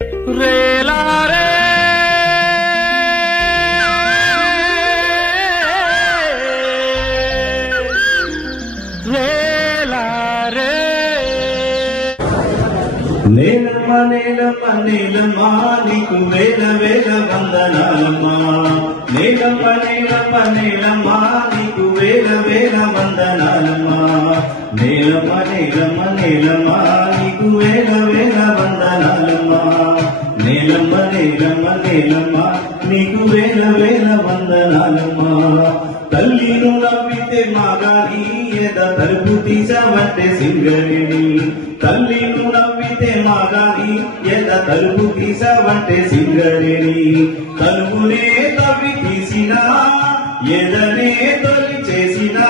రేలారే. రేలారే. నేలమ్మ నేలమ్మ నేలమ్మ నీకు వేల వేల వందనాలమ్మా. నేలమ్మ నేలమ్మ నేలమ్మ నీకు వేల వేల వందనాలమ్మా. నేలమ్మ నేలమ్మ నేలమ్మ నీకు వేల వేల వేలమ్మా నీకు వేల వేల వందనాలమ్మా. తల్లిను నవ్వితే మాగాని ఎద తలుపు తీసావంటే సింగరిని తల్లిను నవ్వితే మాగాని ఎద తలుపు తీసావంటే సింగరిని తలుపునే తవ్వి తీసినా ఎదనే తొలి చేసినా.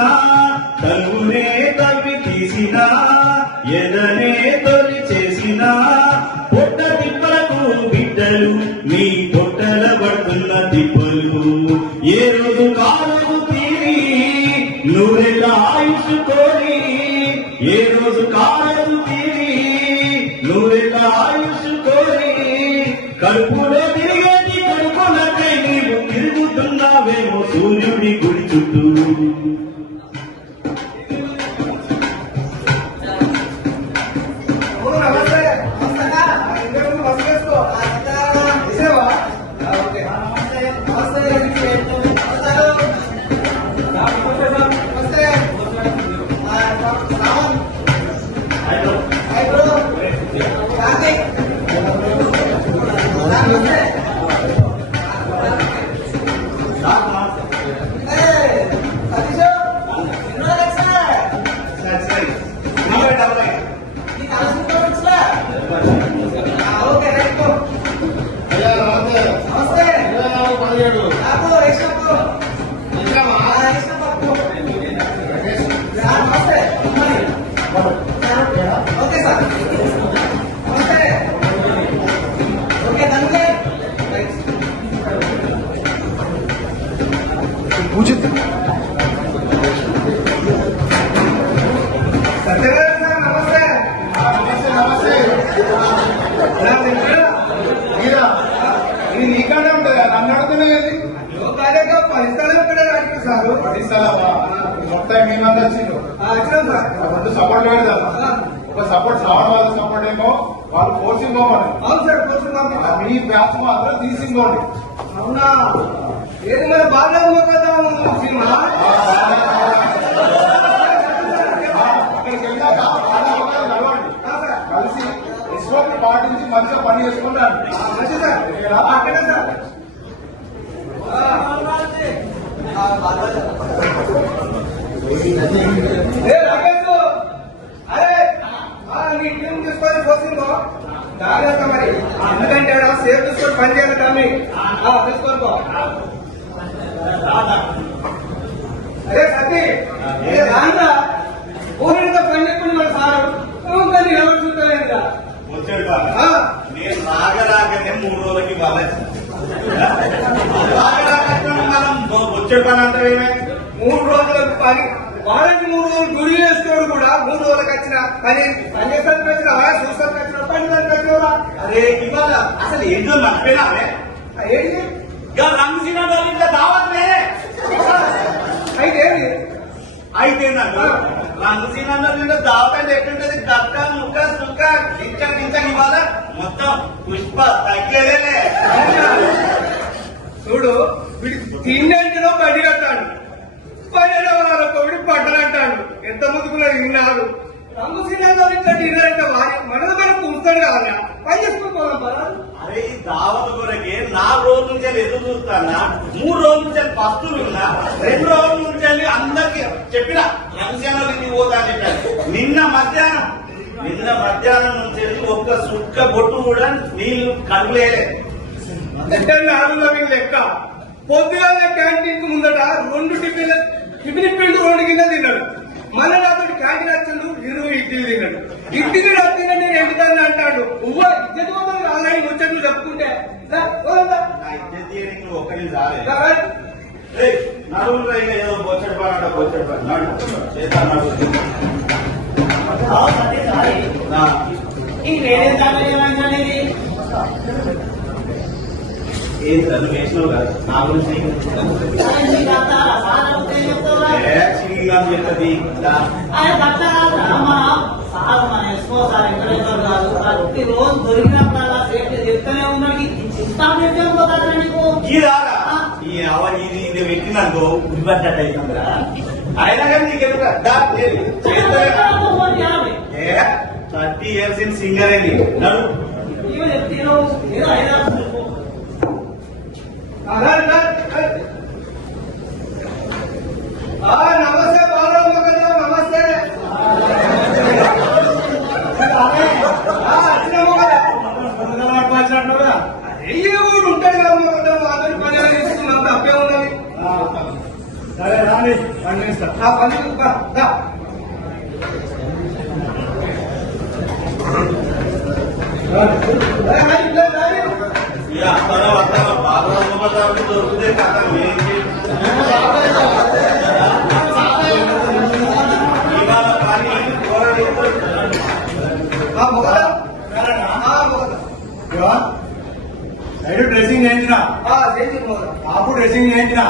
తలుపునే తవ్వి తీసినా ఎదనే తొలి ఏ మొత్తం మేమంతా వచ్చిండు ఆ, వచ్చినాం సార్ ముందు సపోర్ట్ ఆ, ఒక సపోర్ట్ శ్రావణ వాళ్ళ సపోర్ట్ ఏమో వాళ్ళు ఫోర్సింగ్ పోమని మీ బ్యాచ్ మాత్రం తీసింగోండి అవునా ఏది మన బాగా కదా సినిమా కలిసి ఎస్ఓపి పాటించి మంచిగా పని సార్ అక్కడే సార్ ఆ. ఆ, బాగా ఏ రాకేష్ అరే ఆ, నీ టీం తీసుకొని పోసిందో జాగ్రత్త మరి. ఎందుకంటే సేఫ్ తీసుకొని పని చేయాలి తమ్మి ఆ, తీసుకొని సతీ. ఏ రాందా ఊరితో పని చెప్పుకుని మన సారు కానీ ఎవరు చూడలేదు వచ్చాడు బాగా నేను రాగరాగనే మూడు రోజులకి వాళ్ళకి వచ్చాడు పని అంటావేమే మూడు రోజుల పని వాళ్ళకి మూడు రోజులు గురి వేసుకోడు కూడా మూడు రోజులకు వచ్చిన పని పని చేస్తానికి వచ్చిన చూస్తానికి వచ్చిన పని దానికి వచ్చినవా అరే ఇవాళ అసలు ఏంటో మర్చిపోయినావే ఏంటి ఇక రంగు సినిమా ఇంట్లో దావట్లే అయితే ఏంటి అయితే నాకు రంగు సినిమా దాపండి ఎట్టుంటది అంటే ముక్క సుక్క గించ గించ ఇవాళ మొత్తం పుష్ప తగ్గేదేలే చూడు వీడికి తిండింటిలో బండి కట్టాడు పన్నెండు వాళ్ళ కోడి బట్టలు అంటాడు ఎంత ముందుకున్నా ఇన్నాడు. రంగు సినిమా ఇట్లా డిన్నర్ వారి మనది మనకు కూర్చొని కావాలా పని పరా అరే ఈ దావత కొరకే నాలుగు రోజుల నుంచి ఎదురు చూస్తానా? మూడు రోజుల నుంచి పస్తులు ఉన్నా? రెండు రోజుల నుంచి అందరికి చెప్పిన రంజాన్ పోతా అని చెప్పాను నిన్న మధ్యాహ్నం నిన్న మధ్యాహ్నం నుంచి ఒక్క సుక్క బొట్టు కూడా నీళ్ళు మీకు లెక్క. పొద్దుగాల క్యాంటీన్ ముందట రెండు టిఫిన్ టిఫిన్ పిండి రెండు కింద తిన్నాడు. మళ్ళీ నాతో క్యాంటీన్ వచ్చిండు ఇరవై ఇడ్లీ తిన్నాడు. వచ్చిందని నేను ఎందుకని అంటాడు? ఉవ్వ ఇద్దరు ఆల్రెడీ ముచ్చట్లు చెప్పుకుంటే. నువ్వు నడువులు ఏదో బొచ్చడి పడాడ బొచ్చడి ఏం చదువు వేసినావు కదా. నా గురించి ఏ, రోజు దొరికినప్పుడల్లా సేఫ్టీ చెప్తూనే ఉన్నాడు ఇస్తాం కదా నీకు ఈ ఇది ఇది పెట్టినందుకు అయినా కానీ నీకు థర్టీ ఇయర్స్ ఇన్ సింగర్ అని నడు అలా, అలా. ఆ, నమస్తే బాలరామ కదా నమస్తే ఆ, వచ్చినాము కదా అయ్యే ఊరు ఉంటాడు కదా మొత్తం అందరి పని చేస్తున్నాం తప్పే ఉన్నది సరే రాని పండిస్తా ఆ పని దా, దా. అరే, రా, ఇట్లా రా, రా. ఇక అత్తన వత్తన బాగా మొబైల్ దొరికితే కథ సైడ్ డ్రెస్సింగ్ చేయించిన ఆపు డ్రెస్సింగ్ చేయించిన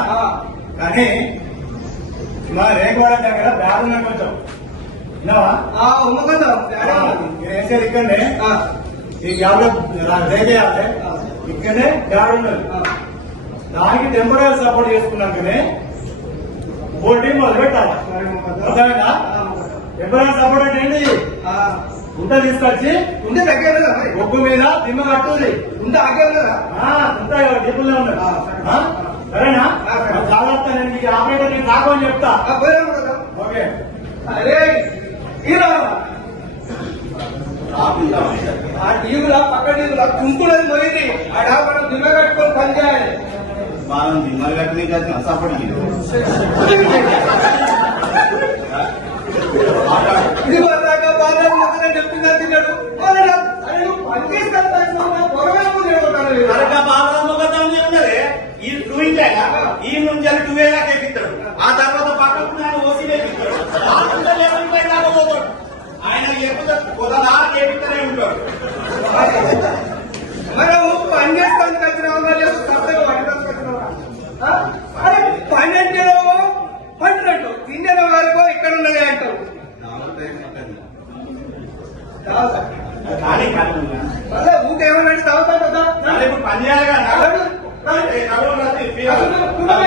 కానీ మా రేగవాడ దగ్గర బ్యాగ్ ఉన్నాయి కొంచెం విన్నావా వేసేది ఇక్కడనే ఈ గ్యాప్ రేగేయాలి ఇక్కడనే బ్యాడ్ ఉన్నది దానికి టెంపరీ సపోర్ట్ చేసుకున్నాకనే బోర్డింగ్ మొదలు పెట్టాలి టెంపరీ సపోర్ట్ అంటే ఏంటి గుంట తీసుకొచ్చి ఉంటే దగ్గర ఒగ్గు మీద దిమ్మ కట్టుది ఉంటే ఉంటాయి డీపుల్లో ఉన్నాయి ఆ, ఆ? సరేనా? జాగ్రత్త నేను ఈ ఆపరేటర్ నీకు రాకు అని చెప్తా. ఓకే. అరే ఆ టీవీలో పక్క టీవీలో పోయింది ఆ డాక్టర్ దిమ్మ కట్టుకొని పని చేయాలి. మనం సపోర్ట్ ఇది ఈ నుంచి అది టూ ఏగా ఆ తర్వాత పక్కకు ఓసీ చేపిస్తాడు లెవెల్ పై దాకా పోతాడు? ఆయన ఎప్పుడు కొదలా చేపిస్తూనే ఉంటాడు. మనం పని చేస్తానికి వచ్చినావా లేదు సత్తగా పడడానికి వచ్చినావా ఆ? అరే పని అంటే పడినట్టు తిండిన వరకు ఇక్కడ ఉన్నది అంటావు కాదా? కానీ కానీ మళ్ళా ఊకేమన్నాడు తాగుతా కదా కానీ ఇప్పుడు పని చేయాలి కదా ఏ, నడుము రాత్రి, ఫీవర్. ఆ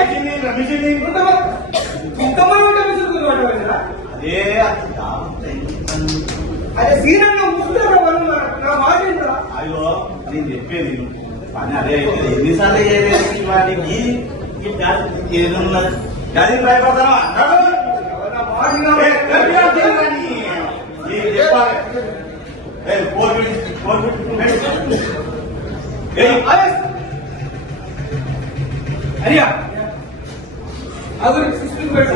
మిషన్ని, మిషన్ని. ఇంతమంది ఉంటే విసురుకుని పడవలేదా? అదే అదే ముసుగులో వాళ్ళు నా మాట? అయ్యో నేను చెప్పేది. పని అదే ఎన్నిసార్లు చేయలేదు వాటికి ఈ గది ఏదున్నది గది నడు. నా మాట వినాలి. ఏ, గట్టిగా తిరగని. ఈ చెప్పాలి. ఏ, ఫోర్ ఫిఫ్టీ, ఫోర్ ఫిఫ్టీ. ఏ, అరే! అరియా అగురు సిస్టమ్ పెట్టు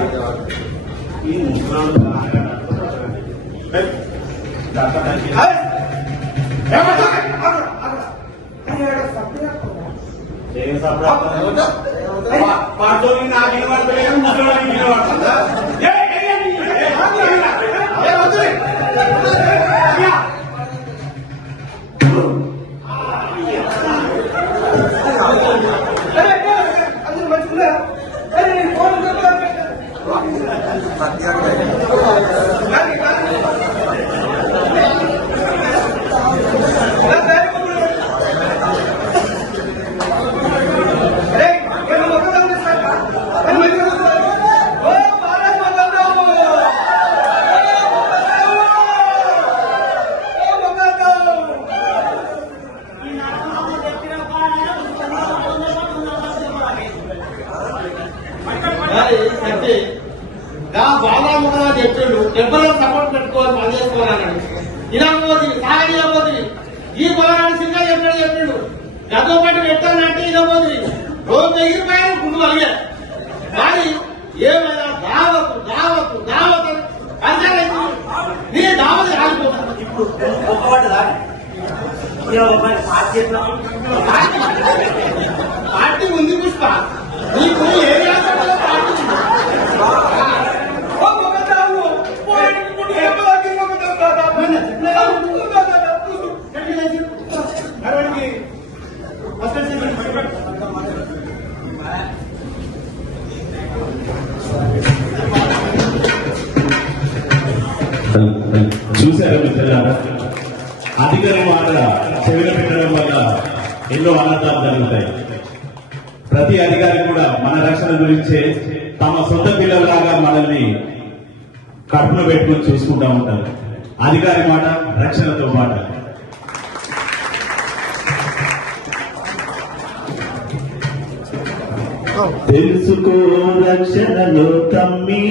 ఈ ముసలోడు బాగా ఏ, దాంట్లో కలిసి. అరే! ఏమన్నా? అగురు, అగురు. అరే, ఏడో సభ్యుడా? ఏం సపడా? పా- పాటోని నాకు వినబడతలేదు, ముసలోడికి వినబడుతుందా? ఏ, ఏ, ఏ, ఏ, ఫోన్ దగ్గర పెట్టు. కానీ, కానీ. నా పేరు కొమ్ముడు. అరే, నేను మొక్కదాం చేస్తాను. అని మంచిగా చూస్తాను. ఓ, బాగా మొక్కదాము. ఓ, మొక్కదాము. బాగా చెప్పిండు. టెంపరీ సపోర్ట్ పెట్టుకోవాలి పని చేసుకోవాలన్నాడు ఇలా పోతుంది సాగనీయ పోతుంది. ఈ పొలాన్ని సింగా చెప్పాడు చెప్పిండు? గతో పాటు పెట్టాలంటే ఇలా పోతుంది. రోజు ఎగిరి పైన గుండు అలిగే కానీ ఏమైనా దావతు దావతు దావతు పంచాయతీ నీ దావతి రాలిపోతుంది. ఇప్పుడు ఒక్కబడ్డదా? ఇక ఒక పాట చెప్పినా? పార్టీ ఎన్నో జరుగుతాయి. ప్రతి అధికారి కూడా మన రక్షణ గురించే తమ సొంత పిల్లలలాగా మనల్ని కడుపులో పెట్టుకొని చూసుకుంటా ఉంటారు. అధికారి మాట రక్షణతో మాట. తెలుసుకో రక్షణలో తమ్మి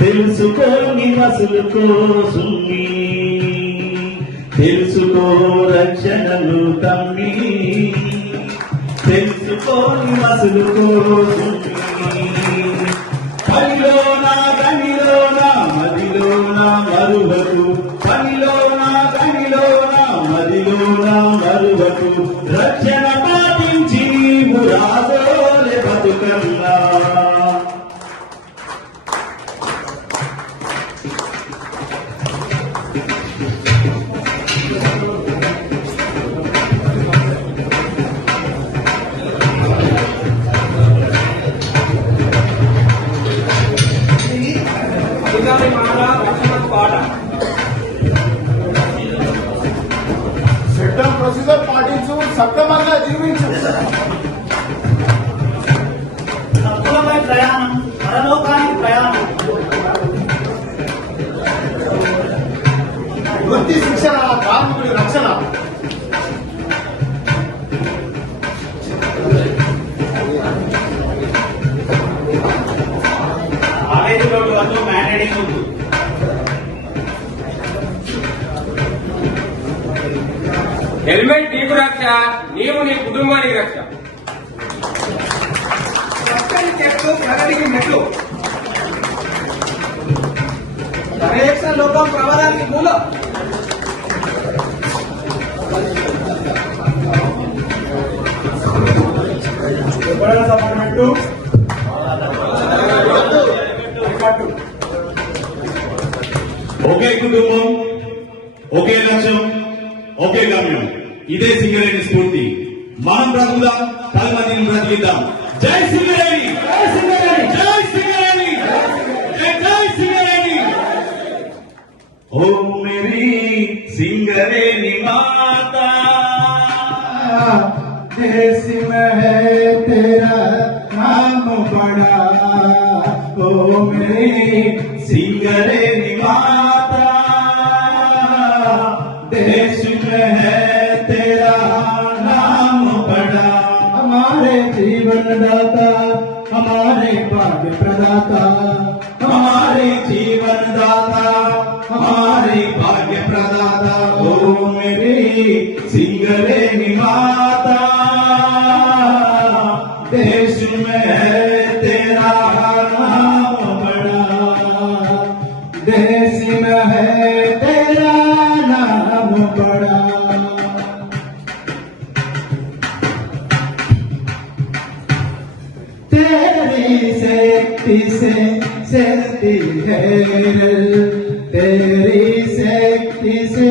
తెలుసుకో నివసులకో సుమ్మి తెలుసుకో రక్షణలు తమ్మి. తెలుసుకో నివసులకో సుమ్మి పనిలోన గనిలోన మదిలోన మరువకు. పనిలోన గనిలోన మదిలోన మరువకు. రక్షణ హెల్మెట్ నీకు రక్ష నీవు నీ కుటుంబానికి రక్ష. ప్రగతికి మెట్లు. పర్యవేక్షణ లోపం ప్రమాదానికి మూలం. करे माता देश में है तेरा नाम बड़ा। ओ मेरी सिंगरे निमाता। देश में है तेरा नाम बड़ा। हमारे जीवन दाता हमारे भाग्य प्रदाता భూమిని సింగలేని మాతా. తీసే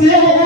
today.